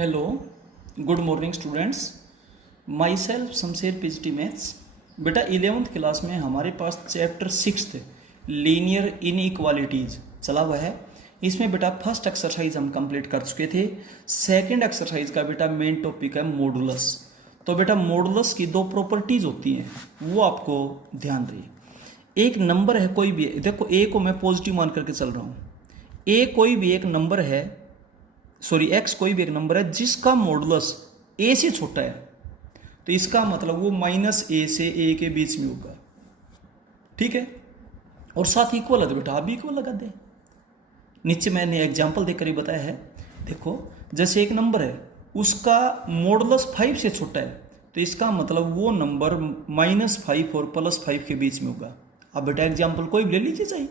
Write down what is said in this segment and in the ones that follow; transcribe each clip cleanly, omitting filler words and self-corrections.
Hello, good morning students. My self Shamsher PGT maths. बेटा 11th class में हमारे पास chapter 6 linear inequalities चला हुआ है। इसमें बेटा फर्स्ट एक्सरसाइज हम कंप्लीट कर चुके थे। सेकंड एक्सरसाइज का बेटा मेन टॉपिक है मॉडुलस। तो बेटा मॉडुलस की दो प्रॉपर्टीज होती हैं, वो आपको ध्यान रही। एक नंबर है कोई भी, देखो ए को मैं पॉजिटिव मान करके चल रहा हूँ। ए कोई भी एक नंबर है, एक्स कोई भी एक नंबर है जिसका मॉडुलस ए से छोटा है, तो इसका मतलब वो माइनस ए से ए के बीच में होगा। ठीक है, और साथ इक्वल है तो बेटा आप भी इक्वल लगा दें। नीचे मैंने एग्जांपल देकर ही बताया है। देखो जैसे एक नंबर है उसका मॉडुलस 5 से छोटा है, तो इसका मतलब वो नंबर -5 और +5 के बीच में होगा। अब बेटा एग्जाम्पल कोई भी ले लीजिए, चाहिए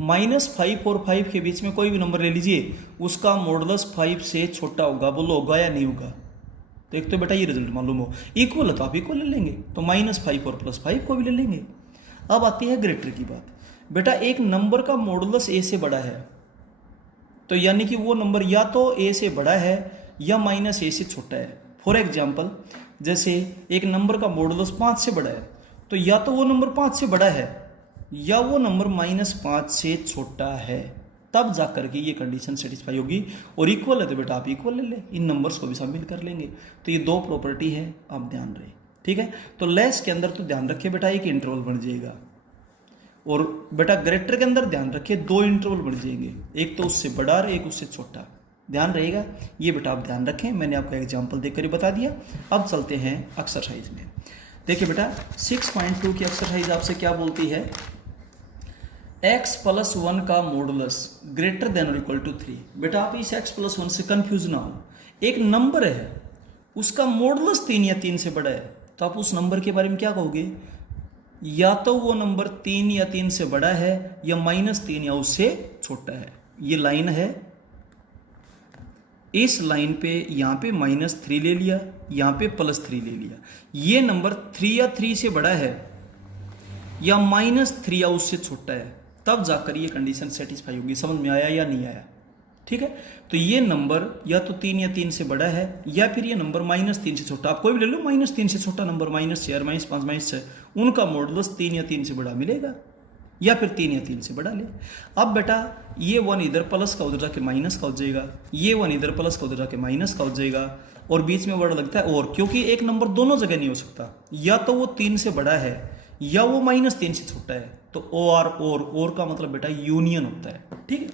-5 और 5 के बीच में कोई भी नंबर ले लीजिए, उसका मॉडुलस 5 से छोटा होगा, बोलो होगा या नहीं होगा। तो एक तो बेटा ये रिजल्ट मालूम हो, इक्वल है तो आप इक्वल ले लेंगे, तो -5 और +5 को भी ले लेंगे। अब आती है ग्रेटर की बात। बेटा एक नंबर का मॉडुलस ए से बड़ा है, तो यानी कि वो नंबर या तो ए से बड़ा है या -a से छोटा है। फॉर एग्जाम्पल जैसे एक नंबर का मॉडुलस 5 से बड़ा है, तो या तो वो नंबर 5 से बड़ा है या वो नंबर -5 से छोटा है, तब जाकर के ये कंडीशन सेटिस्फाई होगी। और इक्वल है तो बेटा आप इक्वल ले लें, इन नंबर्स को भी शामिल कर लेंगे। तो ये दो प्रॉपर्टी है, आप ध्यान रहे। ठीक है, तो लेस के अंदर तो ध्यान रखिए बेटा एक इंटरवल बन जाएगा, और बेटा ग्रेटर के अंदर ध्यान रखिए दो इंटरवल बन जाएंगे, एक तो उससे बड़ा और एक उससे छोटा। ध्यान रहेगा, ये बेटा आप ध्यान रखें, मैंने आपको एग्जाम्पल देकर ही बता दिया। अब चलते हैं एक्सरसाइज में। देखिए बेटा 6.2 की एक्सरसाइज आपसे क्या बोलती है, x + 1 का मॉडुलस ग्रेटर देन और इक्वल टू 3। बेटा आप इस x + 1 से कंफ्यूज ना हो। एक नंबर है उसका मॉडुलस 3 या 3 से बड़ा है, तो आप उस नंबर के बारे में क्या कहोगे, या तो वो नंबर 3 या 3 से बड़ा है या -3 या उससे छोटा है। ये लाइन है, इस लाइन पे यहाँ पे -3 ले लिया, यहाँ पे +3 ले लिया। ये नंबर 3 या 3 से बड़ा है या -3 या उससे छोटा है, तब जाकर ये कंडीशन सेटिस्फाई होगी। समझ में आया या नहीं आया? ठीक है, तो ये नंबर या तो 3 या 3 से बड़ा है या फिर ये नंबर -3 से छोटा। आप कोई भी ले लो, -3 से छोटा नंबर, -4, -5, -6, उनका मॉडुलस 3 या 3 से बड़ा मिलेगा, या फिर 3 या 3 से बड़ा ले। अब बेटा ये 1 इधर प्लस का उधर जाके माइनस का हो जाएगा, ये 1 इधर प्लस का उधर जाके माइनस का हो जाएगा, और बीच में वर्ड लगता है और, क्योंकि एक नंबर दोनों जगह नहीं हो सकता, या तो वो 3 से बड़ा है या वो -3 से छोटा है। तो और का मतलब बेटा यूनियन होता है। ठीक है,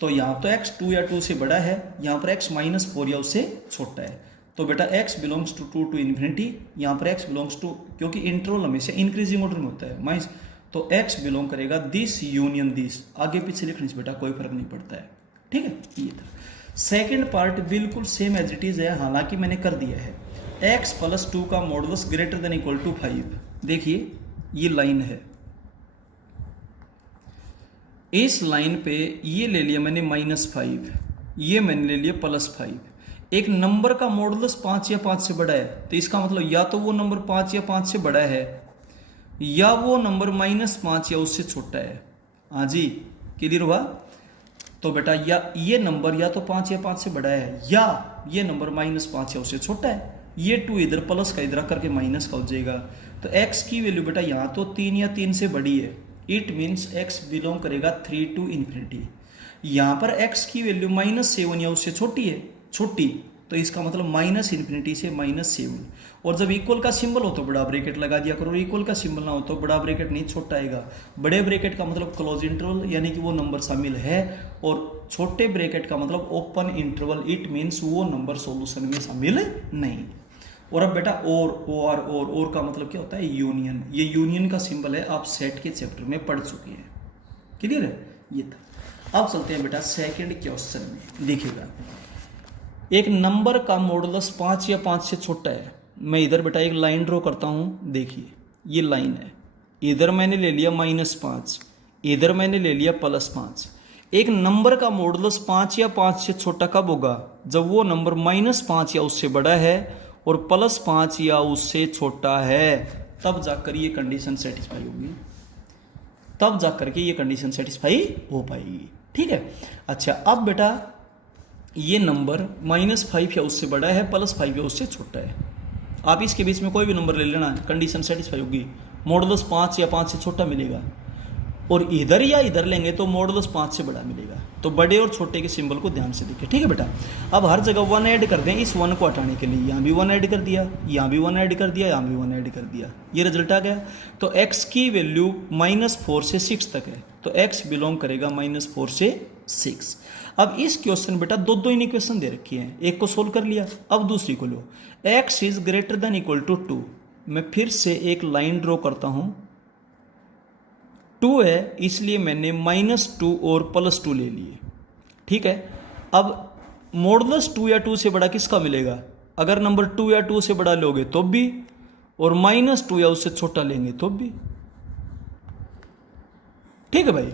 तो यहाँ तो x 2 या 2 से बड़ा है, यहाँ पर x -4 या उससे छोटा है। तो बेटा x belongs to 2 to infinity, यहाँ पर x बिलोंग्स टू, क्योंकि इंटरवल हमेशा इंक्रीजिंग ऑर्डर में होता है माइनस, तो x बिलोंग करेगा दिस यूनियन दिस। आगे पीछे लिखने से बेटा कोई फर्क नहीं पड़ता है। ठीक है, ये था। सेकेंड पार्ट बिल्कुल सेम एज इट इज है, हालांकि मैंने कर दिया है। x + 2 का modulus greater than equal to 5। देखिए ये लाइन है, इस लाइन पे ये ले लिया मैंने -5, ये मैंने ले लिया +5। एक नंबर का मॉडुलस 5 या 5 से बड़ा है, तो इसका मतलब या तो वो नंबर 5 या 5 से बड़ा है या वो नंबर -5 या उससे छोटा है। हाँ जी, क्लियर हुआ? तो बेटा या ये नंबर या तो 5 या 5 से बड़ा है या ये नंबर -5 या उससे छोटा है। ये 2 इधर प्लस का इधर करके माइनस का हो जाएगा। तो x की वैल्यू बेटा यहाँ तो 3 या 3 से बड़ी है, इट मीन्स x बिलोंग करेगा 3 to इन्फिनिटी। यहाँ पर x की वैल्यू -7 या उससे छोटी है, छोटी, तो इसका मतलब -∞ से -7। और जब इक्वल का सिंबल हो तो बड़ा ब्रैकेट लगा दिया करो, इक्वल का सिंबल ना हो तो बड़ा ब्रैकेट नहीं, छोटा आएगा। बड़े ब्रैकेट का मतलब क्लोज इंटरवल, यानी कि वो नंबर शामिल है, और छोटे ब्रैकेट का मतलब ओपन इंटरवल, इट मीन्स वो नंबर सॉल्यूशन में शामिल नहीं। और अब बेटा और का मतलब क्या होता है, यूनियन। ये यूनियन का सिंबल है, आप सेट के चैप्टर में पढ़ चुके हैं। क्लियर है? ये था। अब चलते हैं बेटा सेकंड क्वेश्चन में। देखिएगा एक नंबर का मॉडुलस 5 या 5 से छोटा है। मैं इधर बेटा एक लाइन ड्रॉ करता हूँ। देखिए ये लाइन है, इधर मैंने ले लिया -5, इधर मैंने ले लिया +5। एक नंबर का मॉडुलस 5 या 5 से छोटा कब होगा, जब वो नंबर -5 या उससे बड़ा है और +5 या उससे छोटा है, तब जाकर ये कंडीशन सेटिस्फाई होगी, तब जाकर के ये कंडीशन सेटिस्फाई हो पाएगी। ठीक है, अच्छा अब बेटा ये नंबर -5 या उससे बड़ा है, +5 या उससे छोटा है। आप इसके बीच में कोई भी नंबर ले लेना, कंडीशन सेटिस्फाई होगी। मॉडुलस 5 या 5 से छोटा मिलेगा, और इधर या इधर लेंगे तो मॉडुलस 5 से बड़ा मिलेगा। तो बड़े और छोटे के सिंबल को ध्यान से देखिए, ठीक है बेटा। अब हर जगह 1 ऐड कर दें, इस 1 को हटाने के लिए। यहाँ भी 1 ऐड कर दिया, यहाँ भी 1 ऐड कर दिया, यहाँ भी 1 ऐड कर दिया, ये रिजल्ट आ गया। तो x की वैल्यू -4 से 6 तक है, तो x बिलोंग करेगा -4 से 6। अब इस क्वेश्चन बेटा दो इक्वेशन दे रखी है, एक को सोल्व कर लिया, अब दूसरी को लो। x is greater than equal to 2। मैं फिर से एक लाइन ड्रॉ करता हूं, 2 है इसलिए मैंने -2 और +2 ले लिए, ठीक है। अब मॉडुलस 2 या 2 से बड़ा किसका मिलेगा? अगर नंबर 2 या 2 से बड़ा लोगे तो भी, और -2 या उससे छोटा लेंगे तो भी, ठीक है भाई।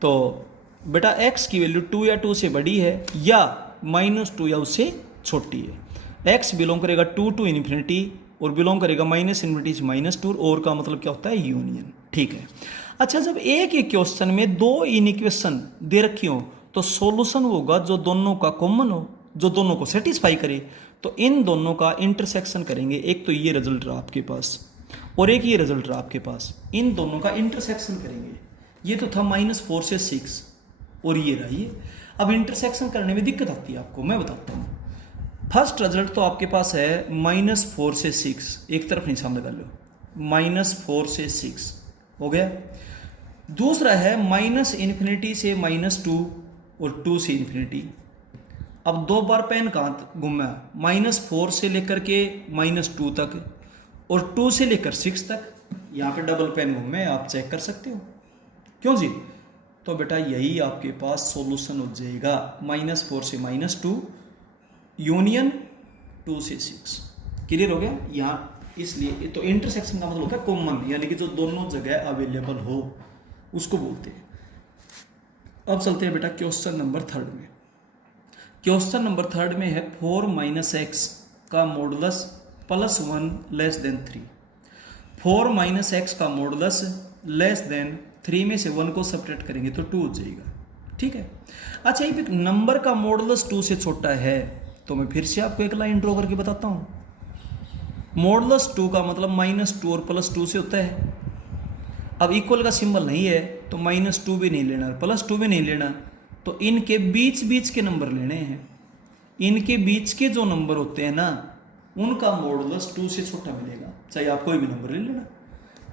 तो बेटा x की वैल्यू 2 या 2 से बड़ी है या -2 या उससे छोटी है। x बिलोंग करेगा 2 टू इन्फिनिटी और बिलोंग करेगा -∞ से -2, और का मतलब क्या होता है? यूनियन, ठीक है। अच्छा, जब एक ही क्वेश्चन में 2 इक्वेशन दे रखी हो तो सॉल्यूशन होगा जो दोनों का कॉमन हो, जो दोनों को सेटिस्फाई करे। तो इन दोनों का इंटरसेक्शन करेंगे, एक तो ये रिजल्ट रहा आपके पास और एक ये रिजल्ट रहा आपके पास, इन दोनों का इंटरसेक्शन करेंगे। ये तो था -4 से 6 और ये रहा ये। अब इंटरसेक्शन करने में दिक्कत आती है आपको, मैं बताता हूँ। फर्स्ट रिजल्ट तो आपके पास है -4 से 6, एक तरफ निशान लगा लो, -4 से 6 हो गया। दूसरा है -∞ से -2 और 2 से इन्फिनिटी। अब 2 बार पेन कहाँ घूमा? -4 से लेकर के -2 तक और 2 से लेकर 6 तक, यहाँ पे डबल पेन घूमे, आप चेक कर सकते हो। क्यों जी? तो बेटा यही आपके पास सॉल्यूशन हो जाएगा, -4 से -2 यूनियन 2 से 6। क्लियर हो गया यहाँ? इसलिए तो इंटरसेक्शन का मतलब होता है कॉमन, यानी कि जो दोनों जगह अवेलेबल हो उसको बोलते हैं। अब चलते हैं बेटा क्वेश्चन नंबर 3 में। क्वेश्चन नंबर 3 में है 4 - x का मॉडुलस +1 < 3। 4 - x का मॉडुलस <3 में से 1 को सब्ट्रैक्ट करेंगे तो 2 हो जाएगा, ठीक है। अच्छा, ये नंबर का मॉडुलस 2 से छोटा है, तो मैं फिर से आपको एक लाइन ड्रॉ करके बताता हूँ। मॉडुलस 2 का मतलब -2 और +2 से होता है। अब इक्वल का सिंबल नहीं है तो -2 भी नहीं लेना, +2 भी नहीं लेना, तो इनके बीच के नंबर लेने हैं। इनके बीच के जो नंबर होते हैं ना, उनका मॉडुलस 2 से छोटा मिलेगा, चाहे आप कोई भी नंबर ले लेना।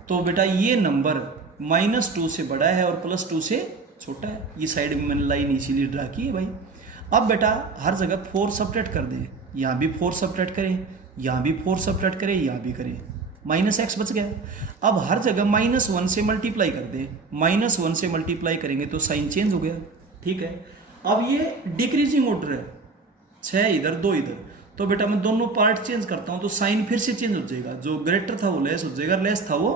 तो बेटा ये नंबर -2 से बड़ा है और +2 से छोटा है। ये साइड में मैंने लाइन इसीलिए ड्रा की है भाई। अब बेटा हर जगह 4 सब्ट्रैक्ट कर दें, यहाँ भी 4 सब्ट्रैक्ट करें, यहाँ भी 4 सब्ट्रैक्ट करें, यहाँ भी करें, -x बच गया। अब हर जगह -1 से मल्टीप्लाई कर दें, -1 से मल्टीप्लाई करेंगे तो साइन चेंज हो गया, ठीक है। अब ये डिक्रीजिंग ऑर्डर है, 6 इधर 2 इधर, तो बेटा मैं दोनों पार्ट चेंज करता हूँ तो साइन फिर से चेंज हो जाएगा, जो ग्रेटर था वो लेस हो जाएगा, लेस था वो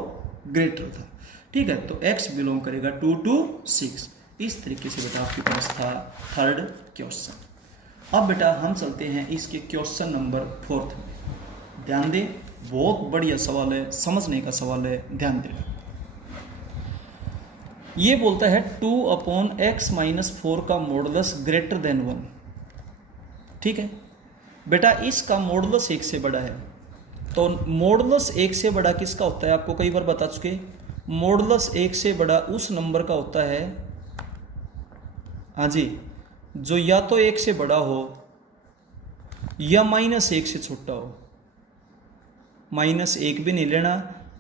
ग्रेटर था, ठीक है। तो x बिलोंग करेगा 2 to 6। इस तरीके से बेटा आपके पास था 3rd क्वेश्चन। अब बेटा हम चलते हैं इसके क्वेश्चन नंबर 4 में। ध्यान दे, बहुत बढ़िया सवाल है, समझने का सवाल है, ध्यान देना। ये बोलता है 2/x - 4 का मॉडुलस ग्रेटर देन 1, ठीक है बेटा। इसका मॉडुलस 1 से बड़ा है, तो मॉडुलस 1 से बड़ा किसका होता है आपको कई बार बता चुके। मॉडुलस 1 से बड़ा उस नंबर का होता है, हाँ जी, जो या तो 1 से बड़ा हो या -1 से छोटा हो। -1 भी नहीं लेना,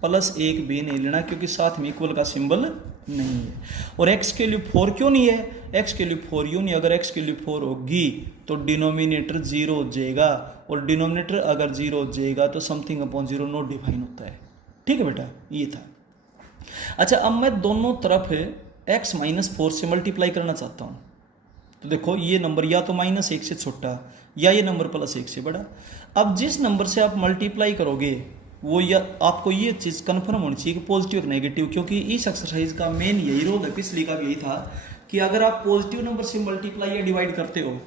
+1 भी नहीं लेना, क्योंकि साथ में इक्वल का सिंबल नहीं है। और x के लिए 4 क्यों नहीं है? x के लिए 4 यूं नहीं, अगर x के लिए 4 होगी तो डिनोमिनेटर 0 हो जाएगा, और डिनोमिनेटर अगर 0 हो जाएगा तो समथिंग अपॉन 0 नॉट डिफाइन होता है, ठीक है बेटा, ये था। अच्छा, अब मैं दोनों तरफ x - 4 से मल्टीप्लाई करना चाहता हूँ, तो देखो ये नंबर या तो -1 से छोटा या ये नंबर +1 से बड़ा। अब जिस नंबर से आप मल्टीप्लाई करोगे वो, या आपको ये चीज़ कन्फर्म होनी चाहिए कि पॉजिटिव और नेगेटिव, क्योंकि इस एक्सरसाइज का मेन यही रोल है, पिछली का भी यही था कि अगर आप पॉजिटिव नंबर से मल्टीप्लाई या डिवाइड करते हो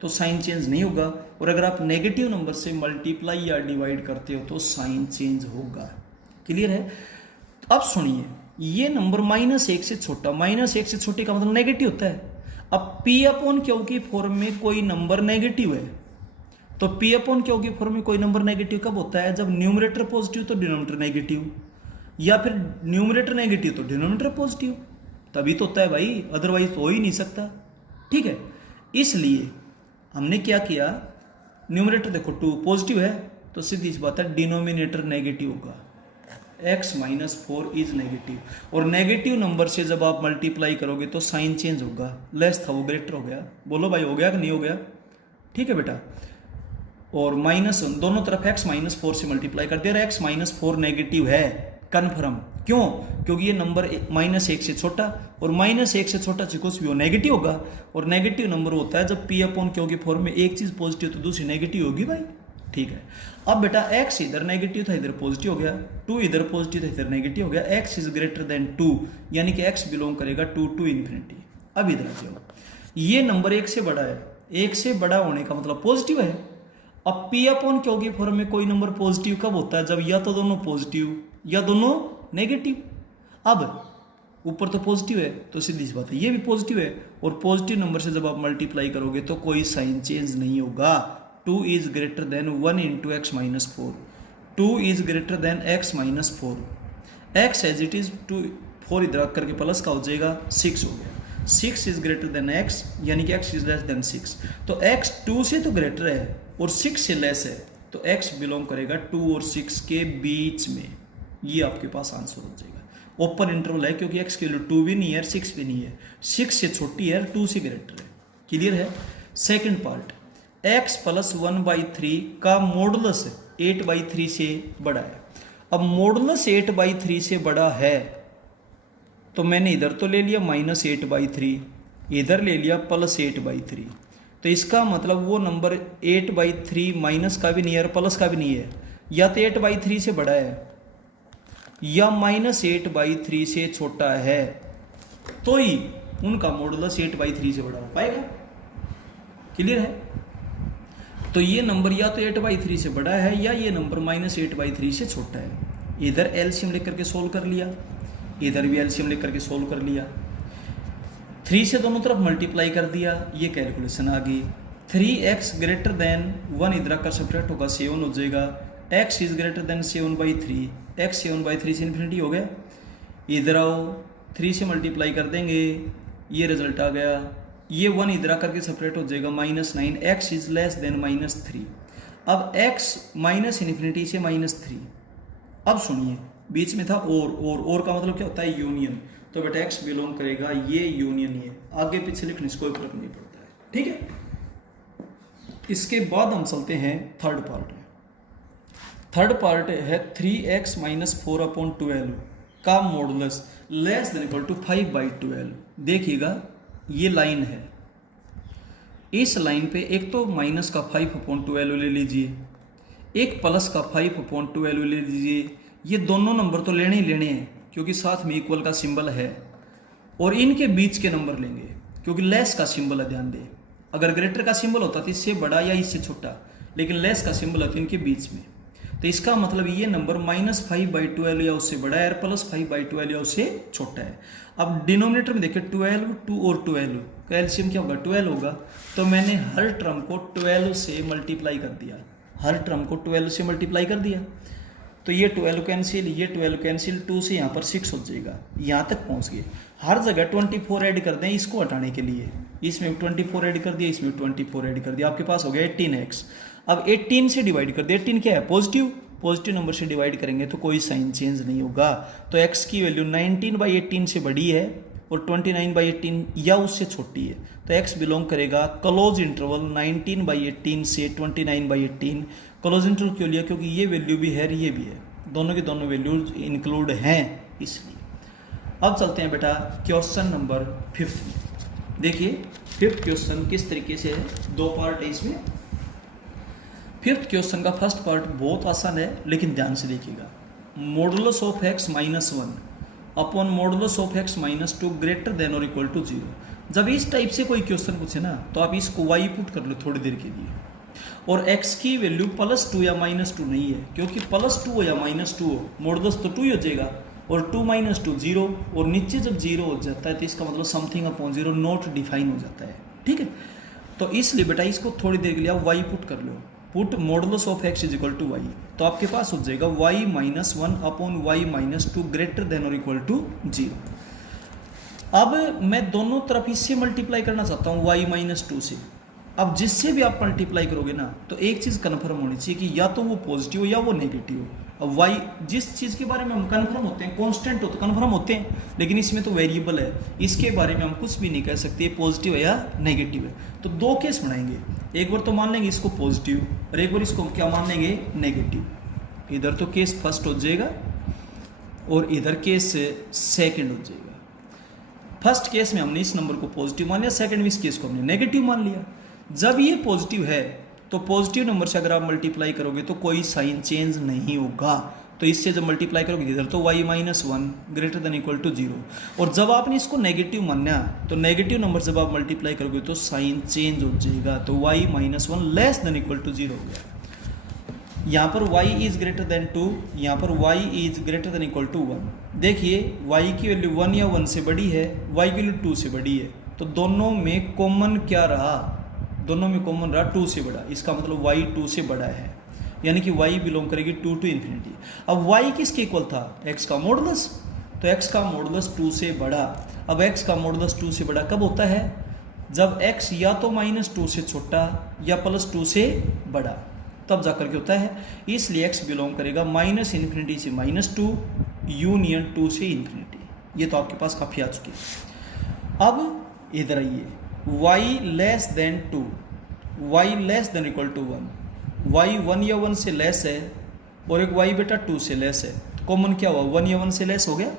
तो साइन चेंज नहीं होगा, और अगर आप नेगेटिव नंबर से मल्टीप्लाई या डिवाइड करते हो तो साइन चेंज होगा। क्लियर है? अब सुनिए, ये नंबर -1 से छोटा, -1 से छोटे का मतलब नेगेटिव होता है। अब P अपॉन क्यू की फॉर्म में कोई नंबर नेगेटिव है, तो P अपॉन क्यू की फॉर्म में कोई नंबर नेगेटिव कब होता है? जब न्यूमरेटर पॉजिटिव तो डिनोमिनेटर नेगेटिव, या फिर न्यूमरेटर नेगेटिव तो डिनोमिनेटर पॉजिटिव, तभी तो होता है भाई, अदरवाइज तो हो ही नहीं सकता। ठीक है, इसलिए हमने क्या किया, न्यूमरेटर देखो 2 पॉजिटिव है तो सीधी सी बात है डिनोमिनेटर नेगेटिव होगा, x माइनस 4 इज नेगेटिव, और नेगेटिव नंबर से जब आप मल्टीप्लाई करोगे तो साइन चेंज होगा, लेस था वो ग्रेटर हो गया। बोलो भाई हो गया कि नहीं हो गया? ठीक है बेटा, और माइनस दोनों तरफ x माइनस 4 से मल्टीप्लाई कर दिया, x माइनस 4 नेगेटिव है, कन्फर्म। क्यों? क्योंकि ये नंबर -1 से छोटा, और -1 से छोटा से कुछ भी हो नेगेटिव होगा, और नेगेटिव नंबर होता है जब P अपॉन क्यू की फॉर्म में एक चीज पॉजिटिव तो दूसरी नेगेटिव होगी भाई। ठीक है, अब बेटा x इधर नेगेटिव था इधर पॉजिटिव हो गया, 2 इधर पॉजिटिव था इधर नेगेटिव हो गया, x इज ग्रेटर देन 2, यानी कि x बिलोंग करेगा 2 टू इन्फिनिटी। अब इधर आ जाओ, ये नंबर 1 से बड़ा है, 1 से बड़ा होने का मतलब पॉजिटिव है। अब P अपॉन क्यू की फॉर्म में कोई नंबर पॉजिटिव कब होता है? जब या तो दोनों पॉजिटिव या दोनों नेगेटिव। अब ऊपर तो पॉजिटिव है तो सीधी सी बात है ये भी पॉजिटिव है, और पॉजिटिव नंबर से जब आप मल्टीप्लाई करोगे तो कोई साइन चेंज नहीं होगा। 2 is greater than 1 into x minus 4, 2 is greater than x minus 4, x as it is 2, 4 इधर करके प्लस का हो जाएगा 6 हो गया, 6 इज ग्रेटर देन x, यानी कि x इज लेस देन 6, तो x 2 से तो ग्रेटर है और 6 से लेस है, तो x बिलोंग करेगा 2 और 6 के बीच में। ये आपके पास आंसर हो जाएगा। ओपन इंटरवल है क्योंकि x की वैल्यू 2 भी नहीं है 6 भी नहीं है, 6 से छोटी है 2 से ग्रेटर है। क्लियर है? सेकंड पार्ट, x प्लस 1/3 का मॉडुलस 8/3 से बड़ा है। अब मॉडुलस 8/3 से बड़ा है तो मैंने इधर तो ले लिया -8/3, इधर ले लिया +8/3, तो इसका मतलब वो नंबर 8/3 माइनस का भी नहीं है और प्लस का भी नहीं है, या तो 8/3 से बड़ा है या -8/3 से छोटा है, तो ही उनका मॉडुलस 8/3 से बड़ा हो पाएगा। क्लियर है? तो ये नंबर या तो 8/3 से बड़ा है या ये नंबर -8/3 से छोटा है। इधर एलसीएम लेकर के सोल्व कर लिया, इधर भी एलसीएम लेकर के सोल्व कर लिया, 3 से दोनों तरफ मल्टीप्लाई कर दिया, ये कैलकुलेशन आ गई। 3x ग्रेटर देन 1 इधर का सब्ट्रैक्ट होगा 7 हो जाएगा, x is greater then 7/3, x 7/3 से इन्फिनिटी हो गया। इधर आओ 3 से मल्टीप्लाई कर देंगे, ये रिजल्ट आ गया, ये 1 इधर करके सेपरेट हो जाएगा -9, x इज लेस देन -3। अब x माइनस इन्फिनिटी से -3, अब सुनिए बीच में था और का मतलब क्या होता है? यूनियन, तो बेटा x बिलोंग करेगा ये यूनियन, ये आगे पीछे लिखने से कोई फर्क नहीं पड़ता है। ठीक है, इसके बाद हम चलते हैं थर्ड पार्ट में। थर्ड पार्ट है 3x माइनस 4/12 का modulus less than equal to 5/12। देखिएगा ये लाइन है, इस लाइन पे एक तो माइनस का 5/12 ले लीजिए, एक प्लस का 5/12 ले लीजिए, ये दोनों नंबर तो लेने ही लेने हैं क्योंकि साथ में इक्वल का सिंबल है, और इनके बीच के नंबर लेंगे क्योंकि लेस का सिंबल है। ध्यान दें, अगर ग्रेटर का सिंबल होता तो इससे बड़ा या इससे छोटा, लेकिन लेस का सिंबल है तो इनके बीच में, तो इसका मतलब ये नंबर -5/12 या उससे बड़ा है और +5/12 या उससे छोटा है। अब डिनोमिनेटर में देखिए 12, 2 और 12 का एलसीएम क्या होगा? 12 होगा, तो मैंने हर टर्म को 12 से मल्टीप्लाई कर दिया, हर टर्म को 12 से मल्टीप्लाई कर दिया, तो ये 12 कैंसिल, ये 12 कैंसिल, 2 से यहाँ पर 6 हो जाएगा, यहाँ तक पहुँच गए। हर जगह 24 ऐड कर दें इसको हटाने के लिए, इसमें 24 ऐड कर दिया, इसमें 24 ऐड कर दिया, आपके पास हो गया 18x। अब 18 से डिवाइड कर दिया, 18 क्या है? पॉजिटिव नंबर से डिवाइड करेंगे तो कोई साइन चेंज नहीं होगा, तो x की वैल्यू 19/18 से बड़ी है और 29/18 या उससे छोटी है, तो x बिलोंग करेगा क्लोज इंटरवल 19/18 से 29/18। क्लोज इंटरवल क्यों लिया? क्योंकि ये वैल्यू भी है और ये भी है, दोनों के दोनों वैल्यूज इंक्लूड हैं इसलिए। अब चलते हैं बेटा क्वेश्चन नंबर 5 में। देखिए 5th क्वेश्चन किस तरीके से है, 2 पार्ट है इसमें। 5th क्वेश्चन का फर्स्ट पार्ट बहुत आसान है, लेकिन ध्यान से देखिएगा। Modulus of x minus 1 upon modulus of x minus 2 greater than और इक्वल टू 0। जब इस टाइप से कोई क्वेश्चन पूछे ना तो आप इसको y पुट कर लो थोड़ी देर के लिए, और x की वैल्यू +2 या -2 नहीं है, क्योंकि +2 हो या -2 हो मॉडुलस तो 2 ही हो जाएगा, और 2 माइनस 2 0, और नीचे जब 0 हो जाता है तो इसका मतलब समथिंग अपॉन 0 नॉट डिफाइन हो जाता है। ठीक है, तो इसलिए बेटा इसको थोड़ी देर के लिए आप y पुट कर लो, put modulus of x is equal to y, तो आपके पास हो जाएगा y minus 1 upon y minus 2 greater than और इक्वल टू 0। अब मैं दोनों तरफ इससे मल्टीप्लाई करना चाहता हूँ y माइनस 2 से। अब जिससे भी आप मल्टीप्लाई करोगे ना तो एक चीज़ कन्फर्म होनी चाहिए कि या तो वो पॉजिटिव हो या वो नेगेटिव हो। अब y जिस चीज़ के बारे में हम कन्फर्म होते हैं, कांस्टेंट हो तो कन्फर्म होते हैं, लेकिन इसमें तो वेरिएबल है, इसके बारे में हम कुछ भी नहीं कह सकते पॉजिटिव है या नेगेटिव है। तो दो केस बनाएंगे, एक बार तो मान लेंगे इसको पॉजिटिव और एक बार इसको क्या मान लेंगे नेगेटिव। इधर तो केस फर्स्ट हो जाएगा और इधर केस सेकेंड हो जाएगा। फर्स्ट केस में हमने इस नंबर को पॉजिटिव मान लिया, सेकेंड में इस केस को हमने नेगेटिव मान लिया। जब ये पॉजिटिव है तो पॉजिटिव नंबर से अगर आप मल्टीप्लाई करोगे तो कोई साइन चेंज नहीं होगा, तो इससे जब मल्टीप्लाई करोगे इधर तो y minus 1 greater than equal to 0, और जब आपने इसको नेगेटिव मानना तो नेगेटिव नंबर जब आप मल्टीप्लाई करोगे तो साइन चेंज हो जाएगा, तो y minus 1 less than equal to 0 हो गया। यहाँ पर y इज ग्रेटर देन 2, यहाँ पर y is greater than equal to 1। देखिए y की वैल्यू 1 या 1 से बड़ी है, y की वैल्यू 2 से बड़ी है, तो दोनों में कॉमन क्या रहा, दोनों में कॉमन रहा 2 से बड़ा, इसका मतलब y 2 से बड़ा है, यानी कि y बिलोंग करेगी 2 टू इन्फिनिटी। अब y किसके इक्वल था, x का मॉडुलस, तो x का मॉडुलस 2 से बड़ा। अब x का मॉडुलस 2 से बड़ा कब होता है, जब x या तो माइनस 2 से छोटा या प्लस 2 से बड़ा, तब जाकर के होता है। इसलिए x बिलोंग करेगा माइनस इन्फिनिटी से माइनस 2 यूनियन 2 से इन्फिनिटी। ये तो आपके पास काफ़ी आ चुकी है। अब इधर आइए, y less than 2, y less than equal to 1, y 1 या 1 से लेस है और एक y बेटा 2 से लेस है, तो कॉमन क्या हुआ, 1 या 1 से लेस हो गया,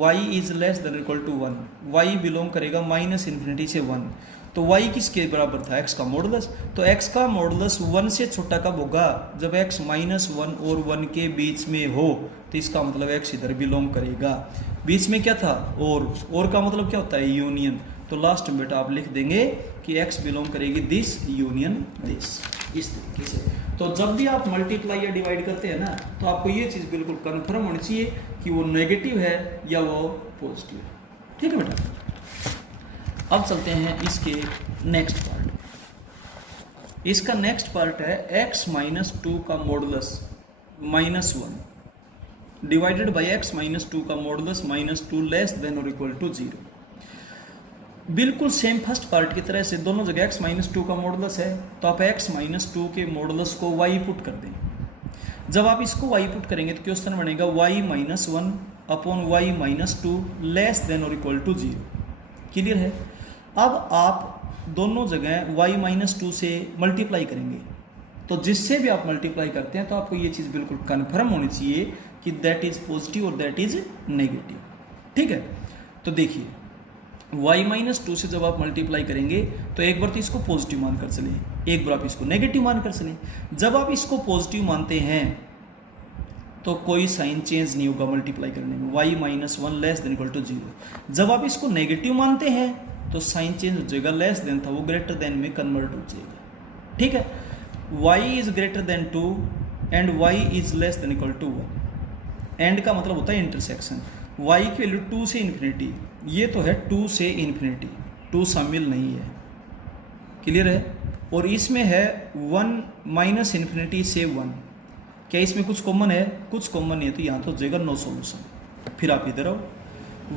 y is less than equal to 1, y belong करेगा माइनस इन्फिनिटी से 1, तो y किसके बराबर था, x का मॉडुलस, तो x का मॉडुलस 1 से छोटा कब होगा, जब x माइनस 1 और 1 के बीच में हो, तो इसका मतलब x इधर बिलोंग करेगा। बीच में क्या था, और का मतलब क्या होता है, यूनियन, तो लास्ट में बेटा आप लिख देंगे कि x बिलोंग करेगी दिस यूनियन दिस, इस तरीके से। तो जब भी आप मल्टीप्लाई या डिवाइड करते हैं ना, तो आपको ये चीज़ बिल्कुल कंफर्म होनी चाहिए कि वो नेगेटिव है या वो पॉजिटिव है। ठीक है बेटा, अब चलते हैं इसके नेक्स्ट पार्ट। इसका नेक्स्ट पार्ट है x माइनस 2 का modulus minus 1 divided by x minus 2 का मॉडुलस माइनस 2 लेस देन और इक्वल टू 0। बिल्कुल सेम फर्स्ट पार्ट की तरह से दोनों जगह x माइनस 2 का मॉडुलस है, तो आप x माइनस 2 के मॉडुलस को y पुट कर दें। जब आप इसको y पुट करेंगे तो क्वेश्चन बनेगा y minus 1 upon y minus 2 less than और इक्वल टू 0। क्लियर है। अब आप दोनों जगह y माइनस 2 से मल्टीप्लाई करेंगे, तो जिससे भी आप मल्टीप्लाई करते हैं तो आपको ये चीज़ बिल्कुल कन्फर्म होनी चाहिए कि दैट इज पॉजिटिव और दैट इज नेगेटिव। ठीक है, तो देखिए y माइनस 2 से जब आप मल्टीप्लाई करेंगे तो एक बार तो इसको पॉजिटिव मानकर चलें, एक बार आप इसको नेगेटिव मानकर चलें। जब आप इसको पॉजिटिव मानते हैं तो कोई साइन चेंज नहीं होगा मल्टीप्लाई करने में, y minus 1 less than equal to 0। जब आप इसको नेगेटिव मानते हैं तो साइन चेंज हो जाएगा, लेस देन था वो ग्रेटर देन में कन्वर्ट हो जाएगा। ठीक है, y is greater than 2 and y is less than equal to 1। And का मतलब होता है इंटरसेक्शन, y की वैल्यू 2 से इन्फिनिटी, ये तो है 2 से इन्फिनिटी, 2 शामिल नहीं है। क्लियर है। और इसमें है 1 माइनस इन्फिनिटी से 1, क्या इसमें कुछ कॉमन है, कुछ कॉमन नहीं है, तो यहाँ तो हो जाएगा नो सॉल्यूशन। फिर आप इधर आओ,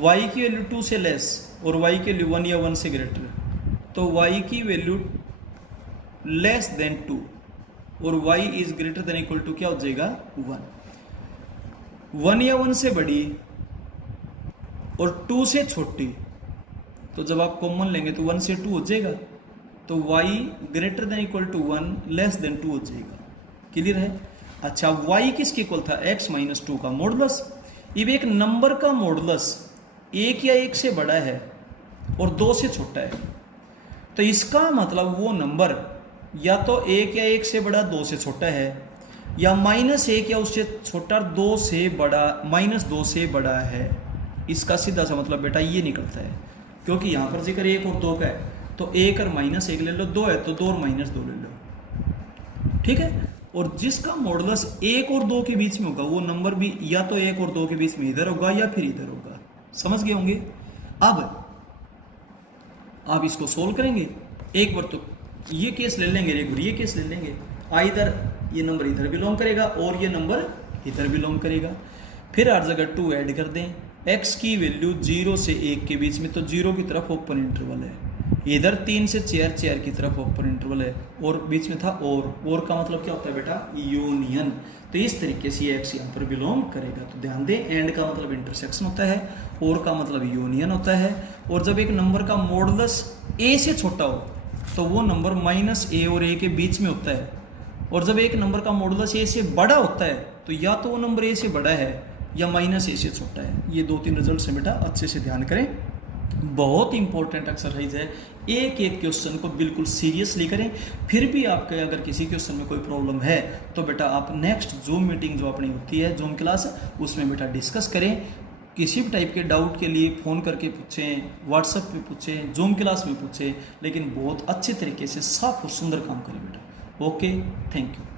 y की वैल्यू 2 से लेस और y की वैल्यू 1 या 1 से ग्रेटर, तो y की वैल्यू लेस देन 2 और y is greater than equal to क्या हो जाएगा 1। 1 या 1 से बड़ी और 2 से छोटी, तो जब आप कॉमन लेंगे तो 1 से 2 हो जाएगा, तो y greater than equal to 1 less than 2 हो जाएगा। क्लियर है। अच्छा, y किसके इक्वल था, x माइनस 2 का मॉडुलस। अब एक नंबर का मॉडुलस 1 या 1 से बड़ा है और 2 से छोटा है, तो इसका मतलब वो नंबर या तो 1 या 1 से बड़ा 2 से छोटा है, या माइनस 1 या उससे छोटा 2 से बड़ा माइनस 2 से बड़ा है। इसका सीधा सा मतलब बेटा ये निकलता है, क्योंकि यहाँ पर जिक्र 1 और 2 का है, तो 1 और माइनस 1 ले लो, 2 है तो 2 और माइनस 2 ले लो। ठीक है। और जिसका मॉडुलस 1 और 2 के बीच में होगा वो नंबर भी या तो 1 और 2 के बीच में इधर होगा या फिर इधर होगा। समझ गए होंगे। अब आप इसको सोल्व करेंगे। एक बार तो ये केस ले लेंगे, एक बार ये केस ले लेंगे। आइदर ये नंबर इधर बिलोंग करेगा और ये नंबर इधर बिलोंग करेगा। फिर हर जगह 2 ऐड कर दें। x की वैल्यू 0 से 1 के बीच में, तो 0 की तरफ ओपन इंटरवल है। इधर 3 से 4, 4 की तरफ ओपन इंटरवल है, और बीच में था और का मतलब क्या होता है बेटा, यूनियन। तो इस तरीके से ये x यहाँ पर बिलोंग करेगा। तो ध्यान दें, एंड का मतलब इंटरसेक्शन होता है, और का मतलब यूनियन होता है। और जब एक नंबर का मॉडुलस a से छोटा हो तो वो नंबर -a और a के बीच में होता है। और जब एक नंबर का मॉडुलस a से बड़ा होता है तो या तो वो नंबर a से बड़ा है या -a से छोटा है। ये 2-3 रिजल्ट से बेटा अच्छे से ध्यान करें। बहुत इंपॉर्टेंट एक्सरसाइज है। एक एक क्वेश्चन को बिल्कुल सीरियसली करें। फिर भी आपके अगर किसी क्वेश्चन में कोई प्रॉब्लम है तो बेटा आप नेक्स्ट जूम मीटिंग जो अपनी होती है, जूम क्लास, उसमें बेटा डिस्कस करें। किसी भी टाइप के डाउट के लिए फ़ोन करके पूछें, व्हाट्सएप पे पूछें, जूम क्लास में पूछें, लेकिन बहुत अच्छे तरीके से साफ और सुंदर काम करें बेटा। Okay, thank you.